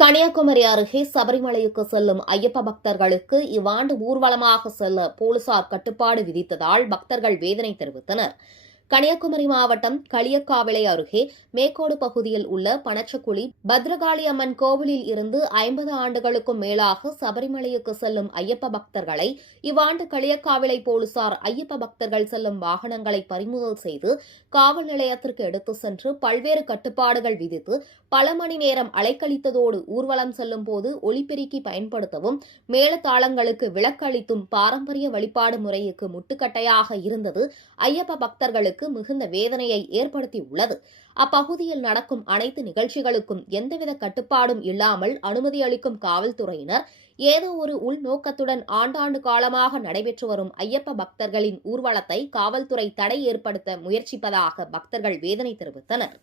கன்னியாகுமரி அருகே சபரிமலைக்கு செல்லும் ஐயப்ப பக்தர்களுக்கு இவ்வாண்டு ஊர்வலமாக செல்ல போலீசார் கட்டுப்பாடு விதித்ததால் பக்தர்கள் வேதனை தெரிவித்தனர். கன்னியாகுமரி மாவட்டம் களியக்காவிளை அருகே மேக்கோடு பகுதியில் உள்ள பனச்சக்குழி பத்ரகாளி அம்மன் கோவிலில் இருந்து 50 ஆண்டுகளுக்கும் மேலாக சபரிமலைக்கு செல்லும் ஐயப்ப பக்தர்களை இவ்வாண்டு களியக்காவிளை போலீசார் ஐயப்ப பக்தர்கள் செல்லும் வாகனங்களை பறிமுதல் செய்து காவல் நிலையத்திற்கு எடுத்துச் சென்று பல்வேறு கட்டுப்பாடுகள் விதித்து பல மணி நேரம் அலைக்கழித்ததோடு ஊர்வலம் செல்லும் போது ஒலிபெருக்கி பயன்படுத்தவும் மேளதாளங்களுக்கு விலக்களித்தும் பாரம்பரிய வழிபாடு முறைக்கு முட்டுக்கட்டையாக இருந்தது ஐயப்ப பக்தர்களுக்கு மிகுந்த வேதனையை ஏற்படுத்தியுள்ளது. அப்பகுதியில் நடக்கும் அனைத்து நிகழ்ச்சிகளுக்கும் எந்தவித கட்டுப்பாடும் இல்லாமல் அனுமதி அளிக்கும் காவல்துறையினர் ஏதோ ஒரு உள்நோக்கத்துடன் ஆண்டாண்டு காலமாக நடைபெற்று வரும் ஐயப்ப பக்தர்களின் ஊர்வலத்தை காவல்துறை தடை ஏற்படுத்த முயற்சிப்பதாக பக்தர்கள் வேதனை தெரிவித்தனர்.